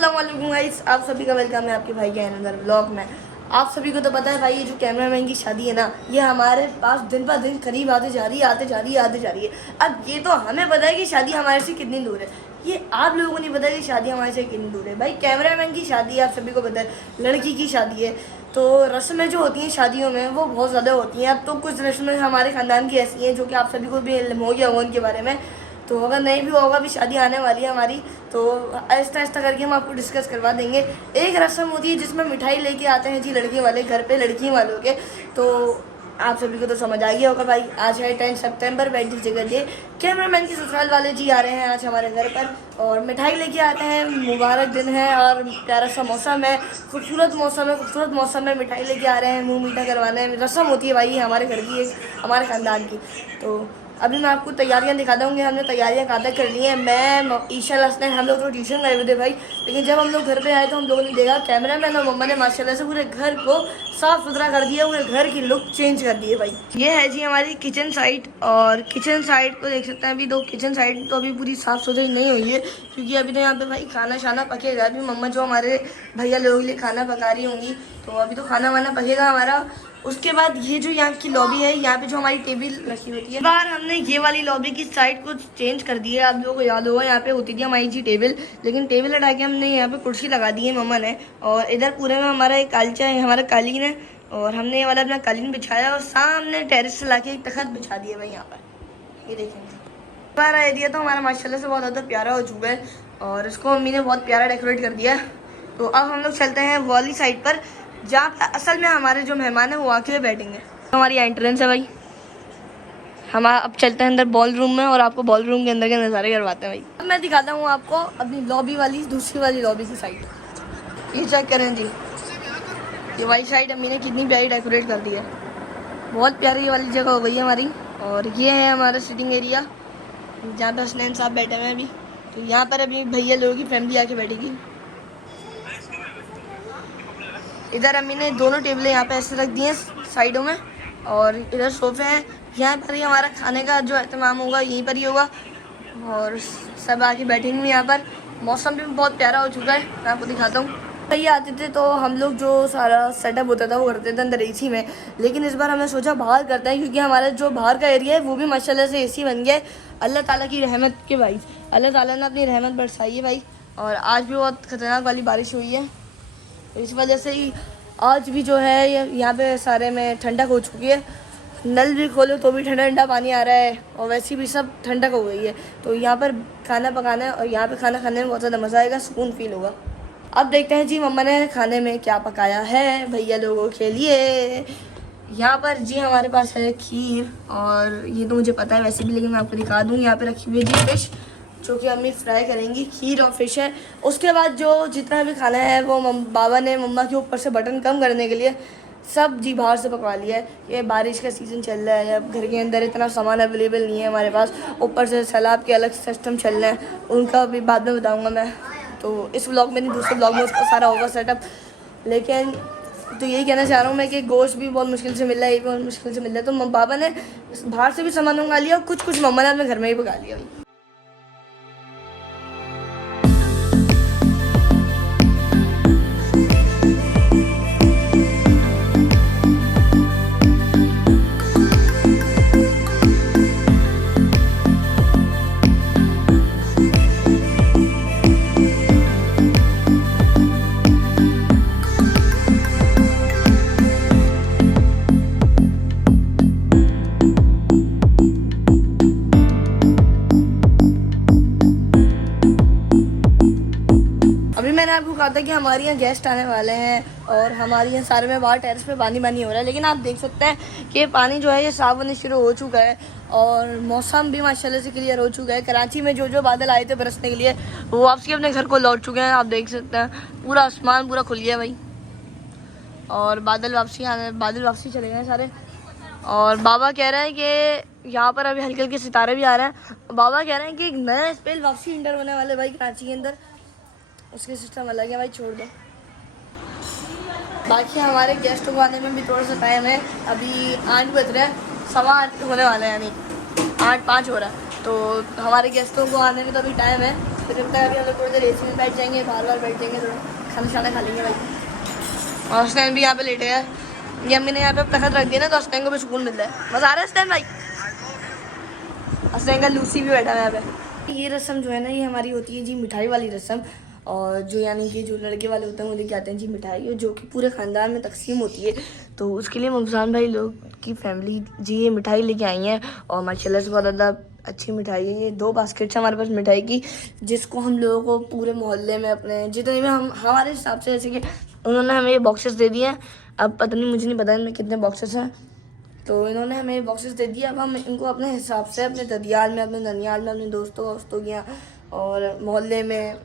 अस्सलाम वालेकुम गाइस, आप सभी का वेलकम है आपके भाई के अनदर व्लॉग में। आप सभी को तो पता है भाई, ये जो कैमरामैन की शादी है ना, ये हमारे पास दिन पर दिन करीब आते जा रही है, आते जा रही है, आते जा रही है। अब ये तो हमें पता है कि शादी हमारे से कितनी दूर है, ये आप लोगों को नहीं पता कि शादी हमारे से कितनी दूर है। भाई कैमरामैन की शादी है, आप सभी को पता है, लड़की की शादी है, तो रस्में जो होती हैं शादियों में वो बहुत ज़्यादा होती हैं। अब तो कुछ रस्में हमारे ख़ानदान की ऐसी हैं जो कि आप सभी को भी इल्म हो गया होगा उनके बारे में, तो अगर नहीं भी होगा, भी शादी आने वाली है हमारी, तो आहिस्ता आहिस्ता करके हम आपको डिस्कस करवा देंगे। एक रस्म होती है जिसमें मिठाई लेके आते हैं जी लड़की वाले घर पे, लड़की वालों के, तो आप सभी को तो समझ आ गया होगा भाई। आज है 10 सितंबर, 22 जगह डे। कैमरामैन के ससुराल वाले जी आ रहे हैं आज हमारे घर पर और मिठाई लेके आते हैं। मुबारक दिन है और प्यारा सा मौसम है, खूबसूरत मौसम है, खूबसूरत मौसम में मिठाई लेके आ रहे हैं, मुँह मीठा करवाने में रस्म होती है भाई हमारे घर की, एक हमारे ख़ानदान की। तो अभी मैं आपको तैयारियां दिखा दूँगी। हमने तैयारियां कहाँ तक कर ली हैं। मैं ईशा हसन, हम लोग तो ट्यूशन गए हुए थे भाई, लेकिन जब हम लोग घर पे आए तो हम लोगों ने देखा कैमरामैन और मम्मा ने माशाल्लाह से पूरे घर को साफ़ सुथरा कर दिया, पूरे घर की लुक चेंज कर दी है भाई। ये है जी हमारी किचन साइड, और किचन साइड को देख सकते हैं। अभी तो किचन साइड तो अभी पूरी साफ़ सुथरी नहीं हुई है, क्योंकि अभी तो यहाँ पे भाई खाना शाना पकेगा। अभी मम्मा जो हमारे भैया लोगों के लिए खाना पका रही होंगी, तो अभी तो खाना वाना पकेगा हमारा। उसके बाद ये जो यहाँ की लॉबी है, यहाँ पे जो हमारी टेबल रखी होती है, बाहर हमने ये वाली लॉबी की साइड को चेंज कर दी है। आप लोगों को याद होगा यहाँ पे होती थी हमारी जी टेबल, लेकिन टेबल हटा के हमने यहाँ पे कुर्सी लगा दी है मम्मा ने। और इधर पूरे में हमारा एक कालचा है, हमारा कालीन है, और हमने ये वाला अपना कालीन बिछाया और सामने टेरेस से ला के एक तखत बिछा दिया भाई यहाँ पर। ये देखेंगे हमारा एरिया तो हमारा माशाल्लाह से बहुत ज़्यादा प्यारा हो चुका है, और इसको मम्मी ने बहुत प्यारा डेकोरेट कर दिया है। तो अब हम लोग चलते हैं वाली साइड पर, जहाँ पे असल में हमारे जो मेहमान हैं वो आके बैठेंगे। तो हमारी एंट्रेंस है भाई। हम अब चलते हैं अंदर बॉल रूम में और आपको बॉल रूम के अंदर के नज़ारे करवाते हैं भाई। अब मैं दिखाता हूँ आपको अपनी लॉबी वाली, दूसरी वाली लॉबी की साइड। ये चेक करें जी, ये वाली साइड अम्मी ने कितनी प्यारी डेकोरेट कर दी है, बहुत प्यारी वाली जगह हो गई है हमारी। और ये है हमारा सिटिंग एरिया, जहाँ पे हसनैन साहब बैठे हुए हैं अभी। तो यहाँ पर अभी भैया लोगों की फैमिली आके बैठेगी। इधर अम्मी ने दोनों टेबलें यहाँ पे ऐसे रख दी हैं साइडों में, और इधर सोफे हैं। यहाँ पर ही हमारा खाने का जो एहतमाम होगा यहीं पर ही होगा, और सब आके बैठेंगे यहाँ पर। मौसम भी बहुत प्यारा हो चुका है, मैं आपको दिखाता हूँ। भैया आते थे तो हम लोग जो सारा सेटअप होता था वो करते थे अंदर एसी में, लेकिन इस बार हमने सोचा बाहर करते हैं, क्योंकि हमारा जो बाहर का एरिया है वो भी माशाल्लाह से एसी बन गया है। अल्लाह ताला की रहमत के भाई, अल्लाह ताला ने अपनी रहमत बरसाई है भाई। और आज भी बहुत ख़तरनाक वाली बारिश हुई है, इस वजह से ही आज भी जो है यहाँ पे सारे में ठंडक हो चुकी है। नल भी खोलो तो भी ठंडा ठंडा पानी आ रहा है, और वैसे भी सब ठंडक हो गई है। तो यहाँ पर खाना पकाना है और यहाँ पे खाना खाने में बहुत ज़्यादा मज़ा आएगा, सुकून फील होगा। अब देखते हैं जी मम्मा ने खाने में क्या पकाया है भैया लोगों के लिए। यहाँ पर जी हमारे पास है खीर, और ये तो मुझे पता है वैसे भी, लेकिन मैं आपको दिखा दूँ। यहाँ पे रखी हुई है जी फिश, जो कि अम्मी फ्राई करेंगी। खीर और फिश है। उसके बाद जो जितना भी खाना है वो बाबा ने मम्मा के ऊपर से बटन कम करने के लिए सब जी बाहर से पकवा लिया है। ये बारिश का सीज़न चल रहा है, अब घर के अंदर इतना सामान अवेलेबल नहीं है हमारे पास, ऊपर से सैलाब के अलग सिस्टम चल रहे हैं, उनका भी बाद में बताऊँगा मैं। तो इस व्लॉग में नहीं, दूसरे व्लॉग में उसका सारा होगा सेटअप। लेकिन तो यही कहना चाह रहा हूँ मैं कि गोश्त भी बहुत मुश्किल से मिल रहा है, ये भी बहुत मुश्किल से मिल रहा है। तो बाबा ने बाहर से भी सामान मंगा लिया, और कुछ मम्मा ने अपने घर में ही पका लिया भाई। मैंने आपको कहा था कि हमारे यहाँ गेस्ट आने वाले हैं, और हमारे यहाँ सारे में बाहर टेरेस पे पानी हो रहा है, लेकिन आप देख सकते हैं कि पानी जो है ये साफ होने शुरू हो चुका है, और मौसम भी माशाल्लाह से क्लियर हो चुका है। कराची में जो जो बादल आए थे बरसने के लिए वो वापसी अपने घर को लौट चुके हैं। आप देख सकते हैं पूरा आसमान पूरा खुल गया भाई, और बादल वापसी चले गए सारे। और बाबा कह रहे हैं कि यहाँ पर अभी हल्के हल्के सितारे भी आ रहे हैं। बाबा कह रहे हैं कि एक नया स्पेल वापसी इंटर होने वाले भाई कराची के अंदर, उसके सिस्टम अलग है भाई, छोड़ दो। बाकी हमारे गेस्टों को आने में भी थोड़ा सा टाइम है, अभी 8 बज रहे हैं, 8:15 होने वाले हैं, यानी 8:05 हो रहा है। तो हमारे गेस्टों को आने में तो अभी टाइम है। तो जब तक अभी हम लोग थोड़ी देर एसी में बैठ जाएंगे, बार बैठ जाएंगे, थोड़ा खाना शाना खा लेंगे भाई। और स्टैंड भी यहाँ पे लेटे हैं, ये अम्मी ने यहाँ पे तखत रख दिया ना, तो स्टैंड को भी सुकून मिलता है। मज़ा आ रहा है स्टैंड भाई। स्टैंड का लूसी भी बैठा है यहाँ पे। ये रस्म जो है ना, ये हमारी होती है जी मिठाई वाली रस्म। और जो यानी कि जो लड़के वाले होते हैं वो लेके आते हैं जी मिठाई, जो कि पूरे ख़ानदान में तकसीम होती है। तो उसके लिए ममसान भाई लोग की फैमिली जी ये मिठाई लेके आई हैं, और माशाल्लाह से बहुत ज़्यादा अच्छी मिठाई है। ये 2 बास्केट्स हमारे पास मिठाई की, जिसको हम लोगों को पूरे मोहल्ले में अपने जितने भी हम हमारे हिसाब से, जैसे कि उन्होंने हमें ये बॉक्सेस दे दिए हैं। अब पता नहीं, मुझे नहीं पता इनमें कितने बॉक्सेस हैं, तो इन्होंने हमें बॉक्सेस दे दिए। अब हम इनको अपने हिसाब से अपने ददियाल में, अपने ननियाल में, अपने दोस्तों के यहाँ और मोहल्ले में,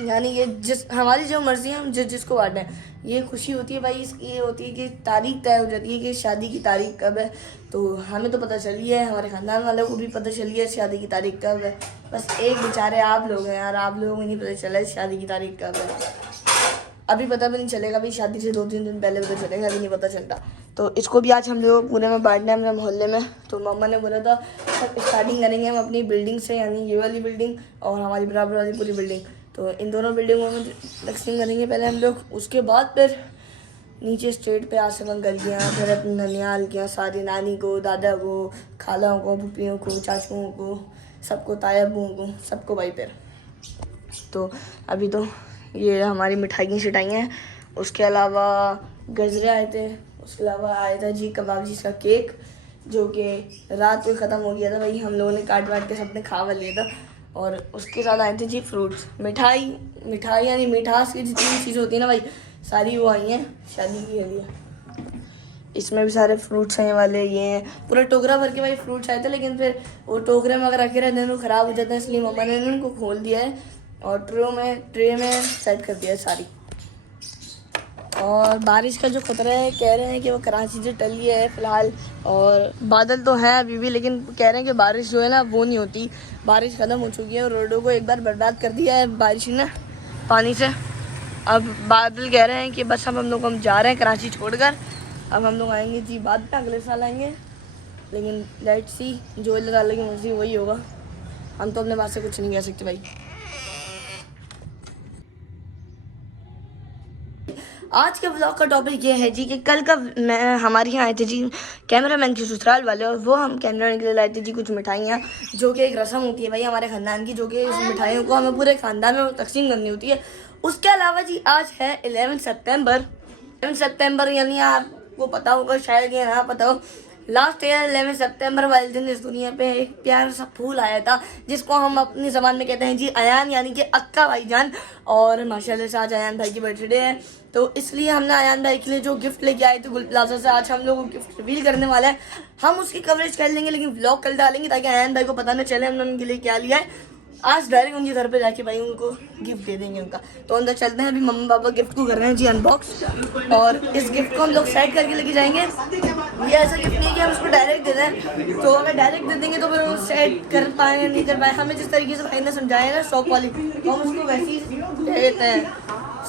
यानी ये जिस हमारी जो मर्ज़ी है हम जिसको बांटें। ये खुशी होती है भाई इसकी, ये होती है कि तारीख तय हो जाती है कि शादी की तारीख कब है। तो हमें तो पता चली है, हमारे ख़ानदान वालों को भी पता चली है शादी की तारीख कब है। बस एक बेचारे आप लोग हैं यार, आप लोगों को नहीं पता चला है शादी की तारीख कब है। अभी पता भी नहीं चलेगा भाई, शादी से 2-3 दिन पहले पता चलेगा, अभी नहीं पता चलता। तो इसको भी आज हम लोग पूरे में बांटना है अपने मोहल्ले में। तो मम्मा ने बोला था स्टार्टिंग करेंगे हम अपनी बिल्डिंग से, यानी ये वाली बिल्डिंग और हमारी बराबर वाली पूरी बिल्डिंग। तो इन दोनों बिल्डिंगों में तकसीम करेंगे पहले हम लोग, उसके बाद फिर नीचे स्ट्रेट पे आसमान गलियाँ, फिर अपनी ननियाल के सारी नानी को, दादा को, खालाओं को, पुप्पियों को, चाचुओं को, सबको, तायाबुओं को, सबको भाई। फिर तो अभी तो ये हमारी मिठाइयाँ शिटाइयाँ हैं। उसके अलावा गजरे आए थे, उसके अलावा आया था जी कबाब जी का केक, जो कि रात को ख़त्म हो गया था भाई, हम लोगों ने काट वाट के सबने खा वा लिया था। और उसके साथ आए थे जी फ्रूट्स, मिठाई यानी मिठास की जितनी भी चीज़ें होती है ना भाई, सारी वो आई हैं शादी के लिए। इसमें भी सारे फ्रूट्स हैं वाले, ये हैं पूरा टोकरा भर के भाई फ्रूट्स आए थे। लेकिन फिर वो टोकरे में अगर रखे रहते हैं तो ख़राब हो जाते हैं, इसलिए मम्मा ने उनको खोल दिया है और ट्रे में सेट कर दिया है सारी। और बारिश का जो खतरा है, कह रहे हैं कि वो कराची से टली है फ़िलहाल, और बादल तो हैं अभी भी, लेकिन कह रहे हैं कि बारिश जो है ना वो नहीं होती। बारिश ख़त्म हो चुकी है और रोडों को एक बार बर्बाद कर दिया है बारिश ने पानी से। अब बादल कह रहे हैं कि बस अब हम जा रहे हैं कराची छोड़कर, अब हम लोग आएंगे जी बाद में, अगले साल आएंगे। लेकिन लेट्स सी, जो अल्लाह ताला की मर्ज़ी वही होगा, हम तो अपने पास से कुछ नहीं कह सकते भाई। आज के ब्लॉग का टॉपिक ये है जी कि कल का हमारे यहाँ आए थे जी कैमरामैन के ससुराल वाले, और वो हम कैमरा के लिए लाए थे जी कुछ मिठाइयाँ, जो कि एक रस्म होती है भाई हमारे ख़ानदान की, जो कि इस मिठाइयों को हमें पूरे ख़ानदान में तकसीम करनी होती है। उसके अलावा जी आज है 11 सितंबर, यानी आपको पता होगा शायद या ना पता हो, लास्ट ईयर 11 सितंबर वाले दिन इस दुनिया पे एक प्यारा सा फूल आया था, जिसको हम अपनी ज़बान में कहते हैं जी अयान, यानी कि अक्का भाईजान। और माशाल्लाह से आज अयान भाई की बर्थडे है, तो इसलिए हमने अयान भाई के लिए जो गिफ्ट लेके आए थे गुल प्लाजा से, आज हम लोग गिफ्ट रिवील करने वाले हैं। हम उसकी कवरेज कर लेंगे, लेकिन व्लॉग कल डालेंगे ताकि अयान भाई को पता न चले हमने उनके लिए क्या लिया है। आज डायरेक्ट उनके घर पे जाके भाई उनको गिफ्ट दे देंगे उनका। तो अंदर चलते हैं, अभी मम्मा पापा गिफ्ट को कर रहे हैं जी अनबॉक्स, और इस गिफ्ट को हम लोग सेट करके लेके जाएंगे। ये ऐसा गिफ्ट नहीं है कि हम उसको डायरेक्ट दे दें, तो अगर डायरेक्ट दे देंगे तो फिर वो सेट कर पाएंगे नहीं कर पाए। हमें जिस तरीके से भाई ने समझाया ना शॉप वाली, तो हम उसको वैसे ही दे देते हैं,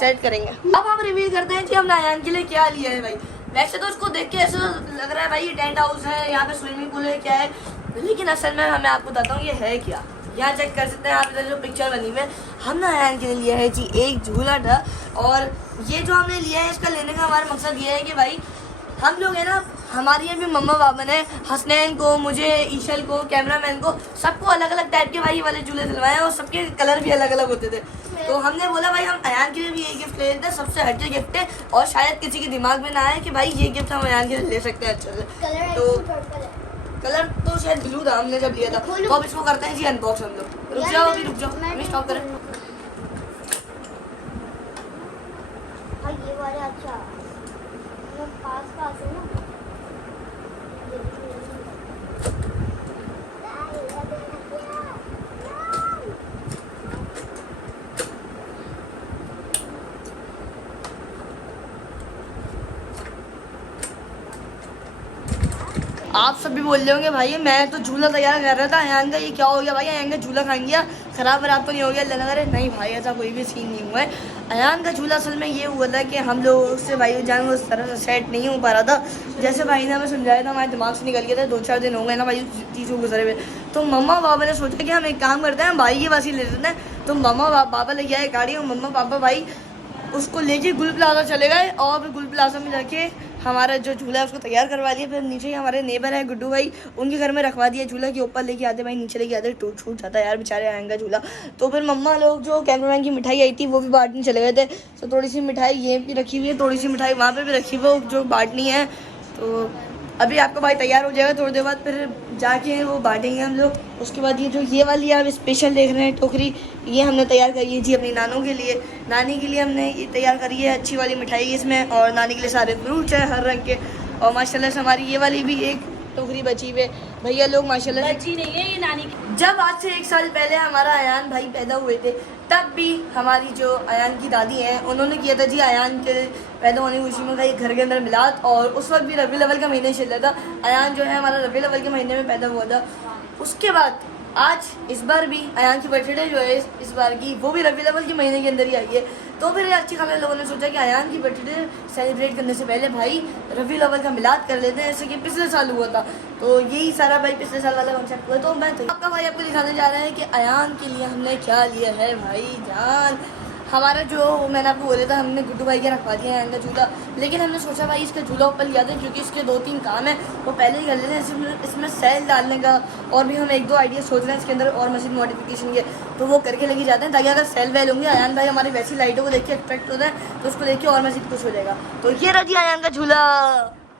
सेट करेंगे। अब हम रिवील करते हैं कि हमने अयान के लिए क्या लिया है भाई। वैसे तो उसको देख के ऐसा लग रहा है भाई ये टेंट हाउस है, यहाँ पे स्विमिंग पूल है, क्या है, लेकिन असल में मैं आपको बताता हूँ ये है क्या। यहाँ चेक कर सकते हैं आप, इधर जो पिक्चर बनी हुई है, हमने अयान के लिए लिया है जी एक झूला था। और ये जो हमने लिया है, इसका लेने का हमारा मकसद ये है कि भाई हम लोग है ना, हमारे यहाँ भी मम्मा पापा ने हसनैन को, मुझे, ईशल को, कैमरामैन को, सबको अलग अलग टाइप के भाई वाले झूले दिलवाए हैं, और सबके कलर भी अलग अलग होते थे। तो हमने बोला भाई हम अयान के लिए भी ये गिफ्ट ले लेते हैं, सबसे हटके गिफ्ट है, और शायद किसी के दिमाग में ना आए कि भाई ये गिफ्ट हम अयान के लिए ले सकते हैं अच्छे से। तो कलर तो शायद ब्लू था हमने जब लिया था। तो अब इसको करते हैं जी अनबॉक्स हम लोग। रुक जाओ अभी, रुक जाओ, अभी स्टॉप करें। ये वाला अच्छा पास है ना। आप सब भी बोल रहे होंगे भाई मैं तो झूला तैयार कर रहा था अयान का, ये क्या हो गया भाई, अयान का झूला खा गया, ख़राब वराब तो नहीं हो गया अल्लाह ना करे। नहीं भाई, ऐसा कोई भी सीन नहीं हुआ है। अयान का झूला असल में ये हुआ था कि हम लोग से भाई जान उस तरह से सेट नहीं हो पा रहा था, जैसे भाई ने हमें समझाया था, हमारे दिमाग से निकल गया था। 2-4 दिन हो गए ना भाई चीज़ों गुजरे हुए, तो मम्मा पापा ने सोचा कि हम एक काम करते हैं, भाई के पास ही ले लेते हैं, तो मम्मा पापा लेके आए गाड़ी और मम्मा पापा भाई उसको लेके गुल प्लाजा चले गए और फिर गुल प्लाजा में जाके हमारा जो झूला है उसको तैयार करवा दिया। फिर नीचे ही हमारे नेबर है गुड्डू भाई, उनके घर में रखवा दिया झूला के ऊपर लेके आते भाई, नीचे लेके आते टूट छूट जाता है यार बेचारे आएंगे झूला। तो फिर मम्मा लोग जो कैमरामैन की मिठाई आई थी वो भी बांटने चले गए थे। तो थोड़ी सी मिठाई ये भी रखी हुई है, थोड़ी सी मिठाई वहाँ पे भी रखी हुई है जो बांटनी है। तो अभी आपका भाई तैयार हो जाएगा, थोड़ी देर बाद फिर जाके वो बांटेंगे हम लोग। उसके बाद ये वाली आप स्पेशल देख रहे हैं टोकरी, ये हमने तैयार करी है जी अपनी नानों के लिए। नानी के लिए हमने ये तैयार करी है अच्छी वाली मिठाई इसमें, और नानी के लिए सारे फ्रूट्स हैं हर रंग के। और माशाल्लाह से हमारी ये वाली भी एक टोकरी बची हुई है। भैया लोग माशाल्लाह से बच्ची नहीं है ये नानी की। जब आज से 1 साल पहले हमारा अयान भाई पैदा हुए थे तब भी हमारी जो अयान की दादी हैं उन्होंने किया था जी अयान के पैदा होने की खुशी में भाई घर के अंदर मिलाद, और उस वक्त भी रबी अव्वल का महीना चल रहा था। अयान जो है हमारा रबी अव्वल के महीने में पैदा हुआ था। उसके बाद आज इस बार भी अयान की बर्थडे जो है इस बार की वो भी रबी अव्वल के महीने के अंदर ही आई है। तो फिर अच्छी खासा लोगों ने सोचा कि अयान की बर्थडे सेलिब्रेट करने से पहले भाई रबी अव्वल का मिलाद कर लेते हैं, जैसे कि पिछले साल हुआ था। तो यही सारा भाई पिछले साल वाला फंक्शन हुआ। तो मैं आपका भाई आपको दिखाने जा रहा है कि अयान के लिए हमने क्या लिया है भाई जान। हमारा जो मैंने आपको बोला था हमने गुड्डू भाई के रखवा दिया है झूला, लेकिन हमने सोचा भाई इसका झूला ऊपर लिया था क्योंकि इसके 2-3 काम है वो पहले ही कर लेते हैं। इसमें सेल डालने का और भी हम 1-2 आइडिया सोच रहे हैं इसके अंदर और मशीन मॉडिफिकेशन के, तो वो करके लेके जाते हैं ताकि अगर सेल वेल होंगे अयान भाई हमारी वैसी लाइटों को देख के अट्रैक्ट होता है तो उसको देख के और मजीद खुश हो जाएगा। तो ये रही अयान का झूला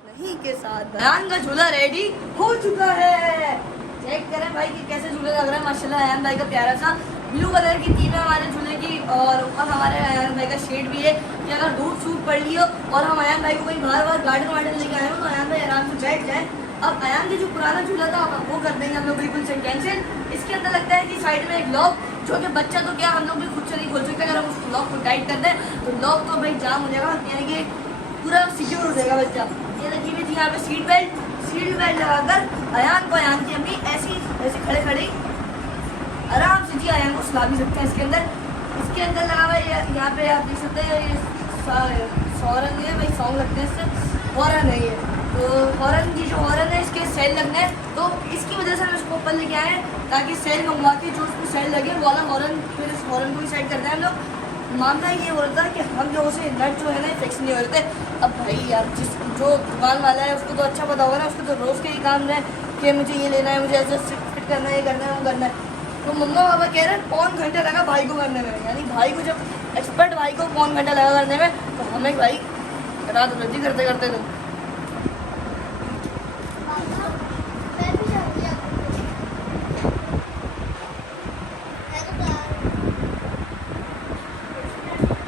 नहीं के साथ अयान का झूला रेडी हो चुका है। चेक करें भाई कि कैसे झूला लग रहा है माशाल्लाह। अयान भाई का प्यारा सा ब्लू कलर की थीम है हमारे झूले की, और ऊपर हमारे अयान भाई का शेड भी है कि अगर धूप सूप पड़ ली हो और हम अयान भाई को कहीं बाहर गार्डन वार्डन लेके आए हो तो अयान भाई आराम से बैठ जाए। अब अयान के जो पुराना झूला था वो कर देंगे हम लोग बिल्कुल से कैंसिल। इसके अंदर लगता है कि साइड में एक लॉक जो कि बच्चा तो क्या हम लोग भी खुद से नहीं खोल सकते, अगर हम उस लॉक को टाइट कर दें तो लॉक तो भाई जाम हो जाएगा, यानी कि पूरा सिक्योर हो जाएगा बच्चा। ये लगी हुई थी यहाँ पे सीट बेल्ट लगाकर अयान को अयान की अम्मी ऐसे खड़े खड़े आराम से जी अयान को सुला भी सकते हैं। इसके अंदर लगा हुआ है यहाँ पे आप देख सकते हैं ये हॉर्न है भाई, सॉन्ग लगते हैं इससे, हॉर्न है ये। तो हॉर्न की जो हॉर्न है इसके सेल लगने हैं, तो इसकी वजह से हम इसको ऊपर लेके आए हैं ताकि सेल मंगवा के जो उसको सेल लगे वो वाला हॉर्न फिर इस हॉर्न को भी सेट करते हैं हम लोग। मामला ये हो रहा था कि हम लोगों से नट जो है ना फिक्स नहीं हो रहे थे। अब भाई यार जो दुकान वाला है उसको तो अच्छा पता होगा ना, उसको तो रोज़ के ही काम है कि मुझे ये लेना है, मुझे ऐसे फिट करना है, ये करना है, वो करना है। तो मम्मा पापा कह रहे हैं 1 घंटा लगा भाई को करने में, यानी भाई को जब एक्सपर्ट भाई को 1 घंटा लगा करने में तो हमें भाई रात वृद्धि करते करते तो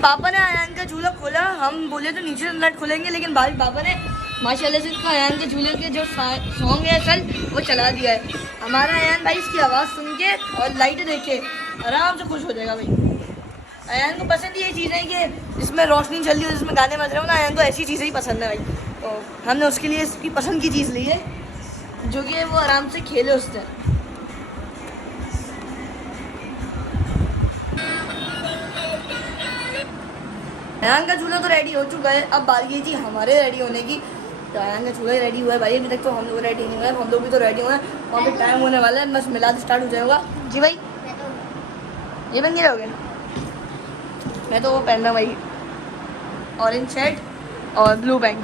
पापा ने अयान का झूला खोला। हम बोले तो नीचे से नट खोलेंगे, लेकिन भाई पापा ने माशाल्लाह से इसका अयान के झूले के जो सॉन्ग है असल वो चला दिया है। हमारा अयान भाई इसकी आवाज़ सुन के और लाइट देख के आराम से खुश हो जाएगा भाई। अयान को पसंद ये चीज़ है कि जिसमें रोशनी चल रही हो, जिसमें गाने बज रहे हो ना, अयान को ऐसी चीज़ें ही पसंद है भाई। तो हमने उसके लिए इसकी पसंद की चीज़ ली है जो कि वो आराम से खेले उससे। अयान का झूला तो रेडी हो चुका है, अब बारी है जी हमारे रेडी होने की। तो अयान का झूला ही रेडी हुआ है भाई, अभी तक तो हम लोग रेडी नहीं हुए, हम लोग भी तो रेडी हुए हैं, वहाँ पे टाइम होने वाला है, बस मिलाद स्टार्ट हो जाएगा। जी भाई ये बन गए होगे, मैं तो वो पहन रहा भाई ऑरेंज शर्ट और ब्लू पैंट।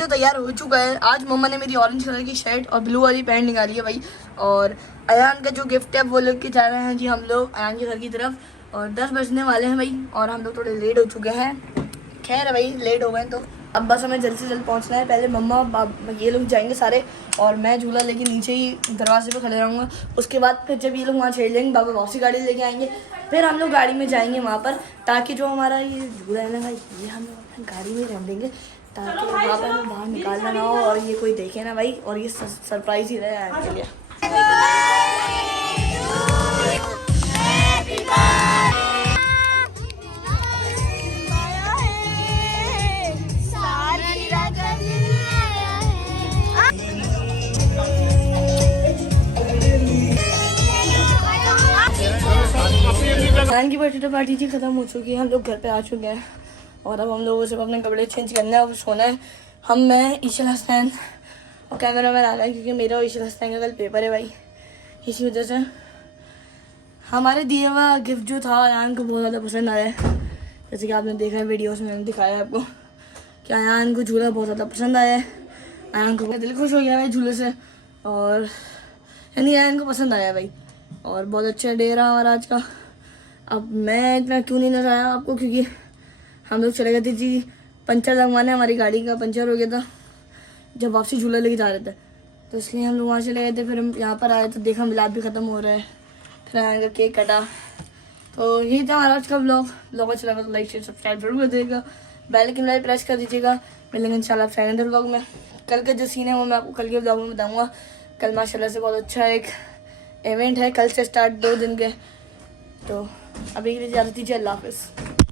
तो तैयार हो चुका है। आज मम्मा ने मेरी ऑरेंज कलर की शर्ट और ब्लू वाली पैंट निकाली है भाई, और अयान का जो गिफ्ट है वो लेके जा रहे हैं जी हम लोग अयान के घर की तरफ। और 10 बजने वाले हैं भाई, और हम लोग थोड़े लेट हो चुके हैं। खैर भाई लेट हो गए तो अब बस हमें जल्द से जल्द पहुंचना है। पहले मम्मा ये लोग जाएंगे सारे, और मैं झूला लेके नीचे ही दरवाजे पे खड़े रहूँगा। उसके बाद फिर जब ये लोग वहाँ छेड़ लेंगे बाबा वापसी गाड़ी लेके आएंगे, फिर हम लोग गाड़ी में जाएंगे वहाँ पर, ताकि जो हमारा ये झूला है ना भाई ये हम लोग अपनी गाड़ी में रख देंगे ताकि वहाँ पर हमें बाहर निकालना ना हो और ये कोई देखे ना भाई, और ये सरप्राइज ही रहे आपके लिए। अयान की बर्थडे पार्टी थी खत्म हो चुकी है, हम लोग घर पे आ चुके हैं, और अब हम लोगों से अपने कपड़े चेंज करने हैं, अब सोना है। मैं ईशल हसनैन और कैमरा मैन आ रहा है क्योंकि मेरा और ईशल हसनैन का कल पेपर है भाई, इसी वजह से हमारे दिए हुआ गिफ्ट जो था अयान को बहुत ज़्यादा पसंद आया है। जैसे कि आपने देखा है वीडियोस में, मैंने दिखाया है आपको कि अयान को झूला बहुत ज़्यादा पसंद आया है। अयान को दिल खुश हो गया भाई झूले से, और यानी अयान को पसंद आया भाई। और बहुत अच्छा डे रहा हमारा आज का। अब मैं इतना क्यों नहीं नजर आया आपको, क्योंकि हम लोग चले गए थे जी पंचर लगवाने, हमारी गाड़ी का पंचर हो गया था जब वापसी झूला लेके जा रहे थे, तो इसलिए हम लोग वहाँ चले गए थे। फिर हम यहाँ पर आए तो देखा मिलाद भी ख़त्म हो रहा है, फिर आया का केक कटा। तो यही था हमारा आज का ब्लॉग अच्छा लगा तो लाइक शेयर सब्सक्राइब जरूर कर दीजिएगा, बेल आइकन वाला प्रेस कर दीजिएगा। मिलेंगे इंशाल्लाह फ्राइडे ब्लॉग में। कल का जो सीन है वो मैं आपको कल के ब्लॉग में बताऊँगा। कल माशाल्लाह से बहुत अच्छा एक इवेंट है, कल से स्टार्ट 2 दिन के। तो अभी के लिए इजाज़त दीजिए, अल्लाह हाफ़िज़।